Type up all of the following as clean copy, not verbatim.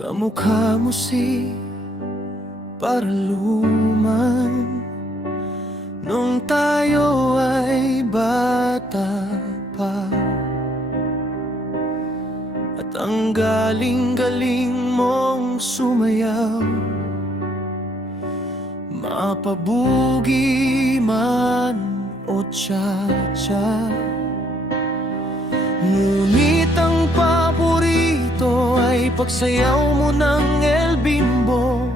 Kamukha mo si Paraluman nung tayo ay bata pa. At ang galing-galing mong sumayaw, mapabugi man o cha-cha. Ngunit ang paborito ay pagsayaw mo ng El Bimbo.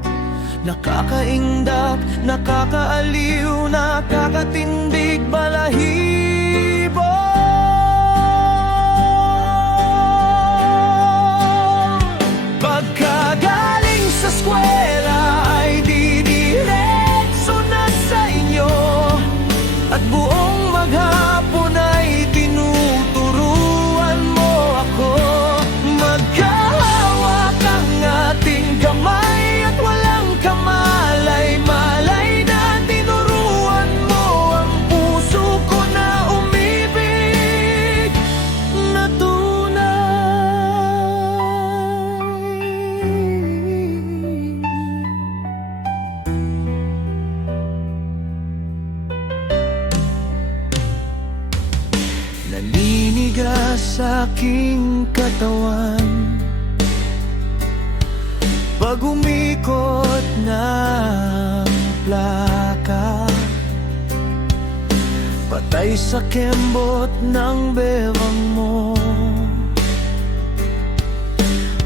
Nakakaingdak, nakakaaliw, nakakatindig balahibo. Pagkagaling sa eskwela ay didiretso na sa inyo, at buong maghapon ay tinuturuan mo ako. Magkahawak ang ating kamay at walang kamalay-malay na tinuruan mo ang puso ko na umibig na naninigas sa aking katawan pag umikot ng plaka, patay sa kembot ng bewang mo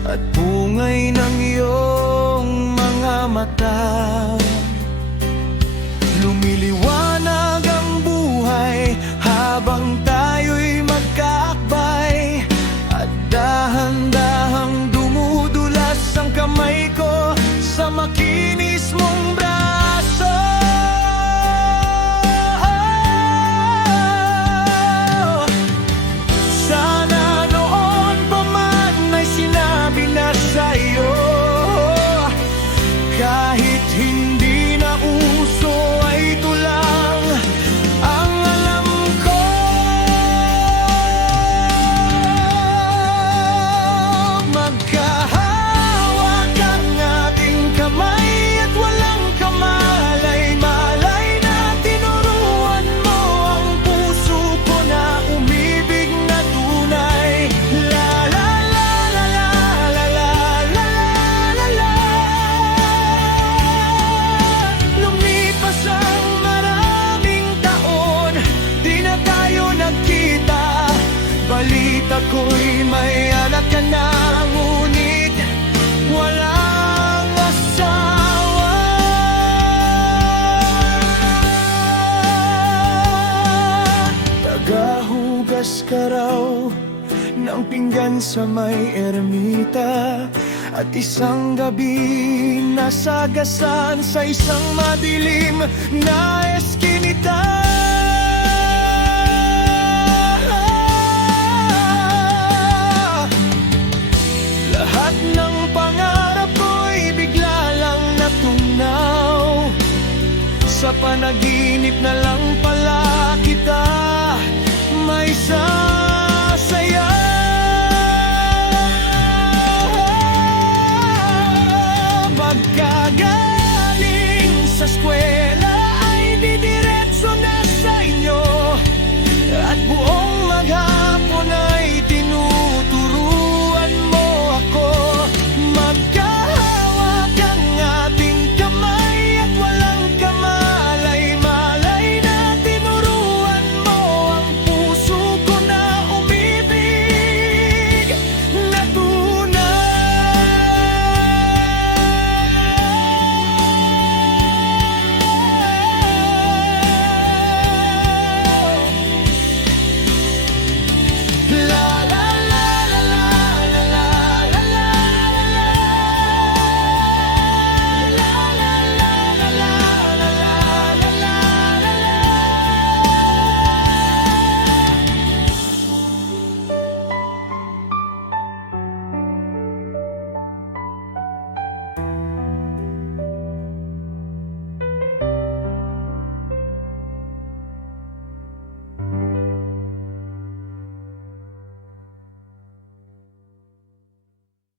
at bungay ng iyong mga mata. Lumiliwanag ang buhay habang tayo'y magkaakbay, at dahan-dahang dumudulas ang kamay ko sa makinis mong braso. Sana noon pa man ay sinabi na sa'yo, kahit hindi na uso ay ito lang ang alam ko. Magkahawak ang ating kamay at walang kamalay-malay na tinuruan mo ang puso ko na umibig na tunay. La la la la la la la la la la. Lumipas ang maraming taon, di na tayo nagkita. Balita ko'y may anak ka na, ngunit walang asawa. Tagahugas ka raw ng pinggan sa may ermita, at isang gabi nasagasan sa isang madilim na eskinita. Lahat ng pangarap ko'y bigla lang natunaw, sa panaginip na lang pala kita may